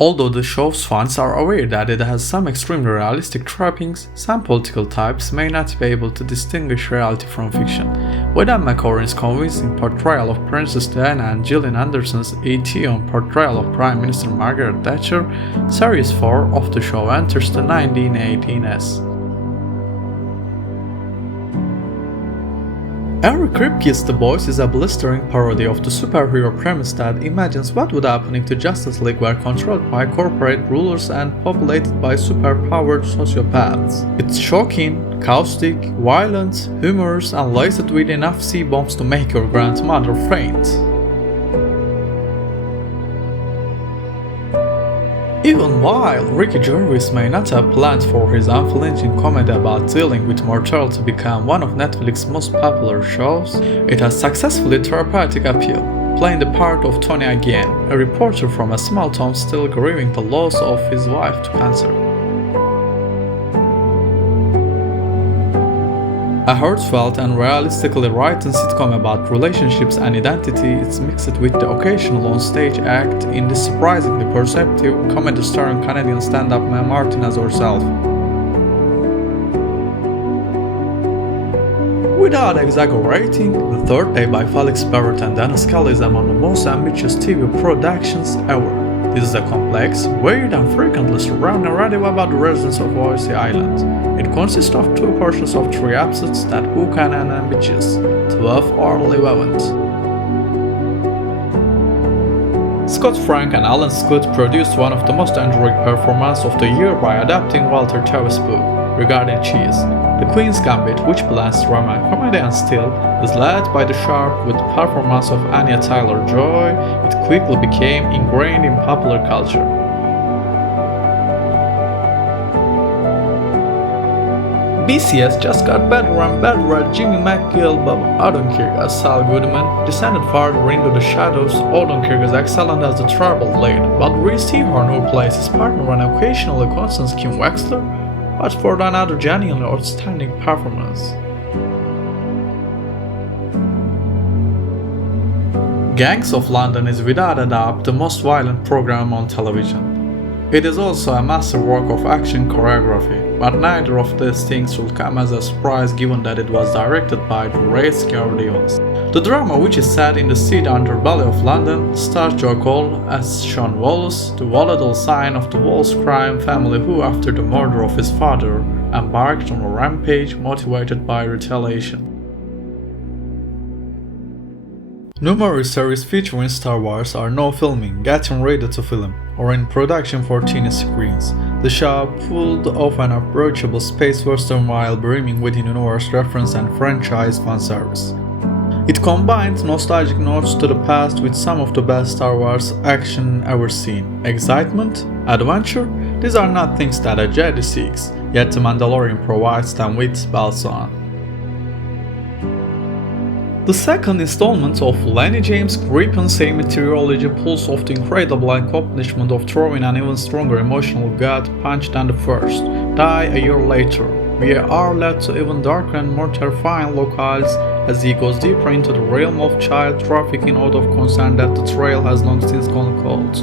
Although the show's fans are aware that it has some extremely realistic trappings, some political types may not be able to distinguish reality from fiction. Without McCorrin's convincing portrayal of Princess Diana and Gillian Anderson's E.T. on portrayal of Prime Minister Margaret Thatcher, Series 4 of the show enters the 1918s. Every Kripke's The Boys is a blistering parody of the superhero premise that imagines what would happen if the Justice League were controlled by corporate rulers and populated by superpowered sociopaths. It's shocking, caustic, violent, humorous, and laced with enough C-bombs to make your grandmother faint. Even while Ricky Gervais may not have planned for his unflinching comedy about dealing with mortality to become one of Netflix's most popular shows, it has successfully therapeutic appeal, playing the part of Tony again, a reporter from a small town still grieving the loss of his wife to cancer. A heartfelt and realistically written sitcom about relationships and identity, it's mixed with the occasional on-stage act in this surprisingly perceptive comedy starring Canadian stand-up Mel Martinez herself. Without exaggerating, The Third Day by Felix Barrett and Dennis Kelly is among the most ambitious TV productions ever. This is a complex, weird and frequently surreal narrative about the residents of Oasis Island. It consists of 2 portions of 3 episodes that hook an ambitious 12-hourly event. Scott Frank and Alan Scott produced one of the most enduring performances of the year by adapting Walter Tevis' book regarding cheese. The Queen's Gambit, which blends drama and comedy and still is led by the sharp with the performance of Anya Taylor-Joy, it quickly became ingrained in popular culture. BCS just got better and better at Jimmy McGill, Bob Odenkirk as Sal Goodman, descended farther into the shadows. Odenkirk is excellent as the troubled lead, but Reese Seahorn, who plays his partner and occasionally Constance Kim Wexler, was for another genuinely outstanding performance. Gangs of London is without a doubt the most violent program on television. It is also a massive work of action choreography, but neither of these things should come as a surprise given that it was directed by the Ray Garrett Evans. The drama, which is set in the seedy underbelly of London, stars Joe Cole as Sean Wallace, the volatile scion of the Walsh crime family who, after the murder of his father, embarked on a rampage motivated by retaliation. Numerous series featuring Star Wars are now filming, getting ready to film, or in production for tiny screens. The show pulled off an approachable space western while brimming with universe reference and franchise fanservice. It combines nostalgic notes to the past with some of the best Star Wars action ever seen. Excitement? Adventure? These are not things that a Jedi seeks, yet The Mandalorian provides them with bells on. The second installment of Lenny James' creepy semi-trilogy pulls off the incredible accomplishment of throwing an even stronger emotional gut punch than the first. Die a year later, we are led to even darker and more terrifying locales as he goes deeper into the realm of child trafficking out of concern that the trail has long since gone cold.